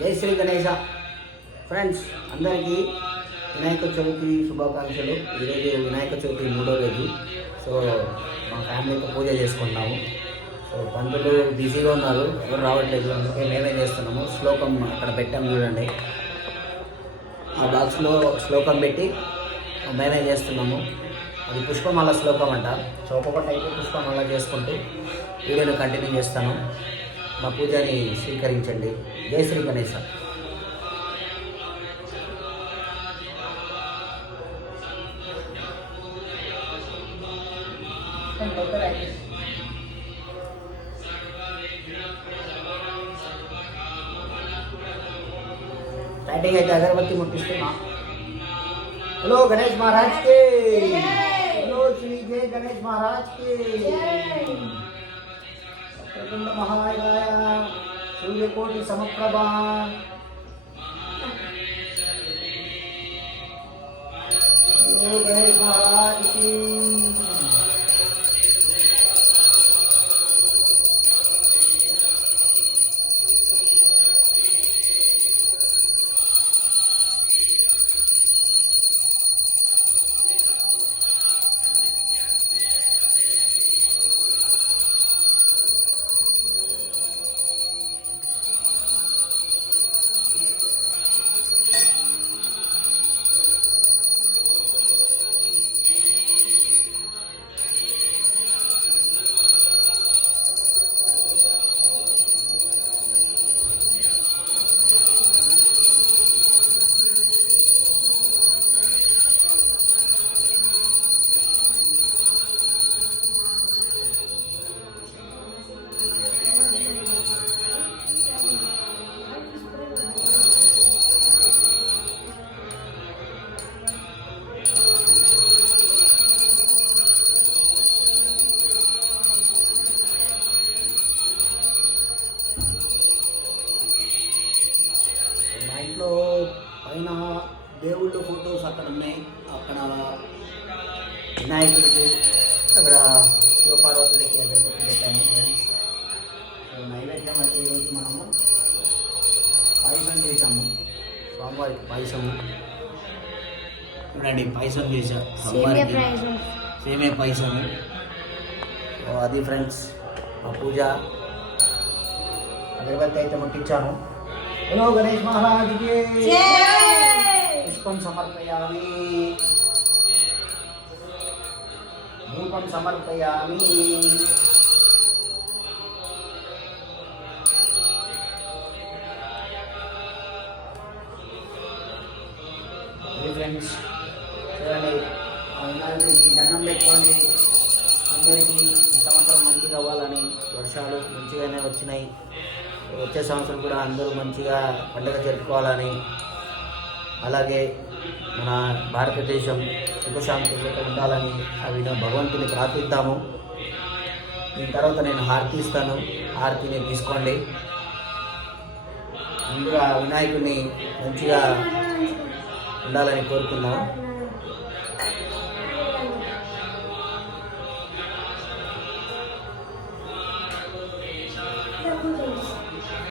జై శ్రీ గణేశ. ఫ్రెండ్స్ అందరికీ వినాయక చవితి శుభాకాంక్షలు. ఈరోజు వినాయక చవితి 3వ రోజు. సో మా ఫ్యామిలీతో పూజ చేసుకుంటున్నాము. సో పంతులు బిజీగా ఉన్నారు, ఎవరు రావట్లేదు, అందుకే మేమే చేస్తున్నాము. శ్లోకం అక్కడ పెట్టాము చూడండి, ఆ బాక్స్లో శ్లోకం పెట్టి మేమే చేస్తున్నాము. అది పుష్పమాల శ్లోకం అంట. సో ఒక్కొక్కటి అయితే పుష్పమాల చేసుకుంటూ వీడియోని కంటిన్యూ చేస్తాను. మా పూజని స్వీకరించండి. జై శ్రీ గణేశ. లైటింగ్ అయితే అగరబత్తి ముట్టిస్తున్నా. హలో గణేష్ మహారాజ్ కి, హలో శ్రీ జై గణేష్ మహారాజ్ కి. వక్రతుండ మహాకాయ సూర్యకోటి సమప్రభ గణేష్ మహారాజ్ కి. మా ఇంట్లో పైన దేవుళ్ళ ఫొటోస్ అక్కడ ఉన్నాయి. అక్కడ వినాయకుడికి, అక్కడ శివపార్వతులకి అగరబత్తి పెట్టాము ఫ్రెండ్స్. సో నైవేద్యం అయితే ఈరోజు మనము పాయసం చేసాము. స్వామివారికి పాయసము చూడండి, పాయసం చేసాం స్వామివారికి, సేమే పాయసము. సో అది ఫ్రెండ్స్ మా పూజ. అగరబత్తి అయితే ముట్టించాను. హలో గణేష్ మహారాజ్ కి. పుష్పం సమర్పయామి, ధూపం సమర్పయామి. ఫ్రెండ్స్ చూడండి, అందరికీ దండం పెట్టుకోండి. అందరికీ ఈ సంవత్సరం మంచిగా అవ్వాలని. వర్షాలు మంచిగానే వచ్చినాయి. వచ్చే సంవత్సరం కూడా అందరూ మంచిగా పండుగ జరుపుకోవాలని, అలాగే మన భారతదేశం సుఖశాంతులతో ఉండాలని అవి భగవంతుని ప్రార్థిద్దాము. దీని తర్వాత నేను హారతి ఇస్తాను, హారతిని తీసుకోండి. ముందుగా వినాయకుడిని మంచిగా ఉండాలని కోరుకుందాం.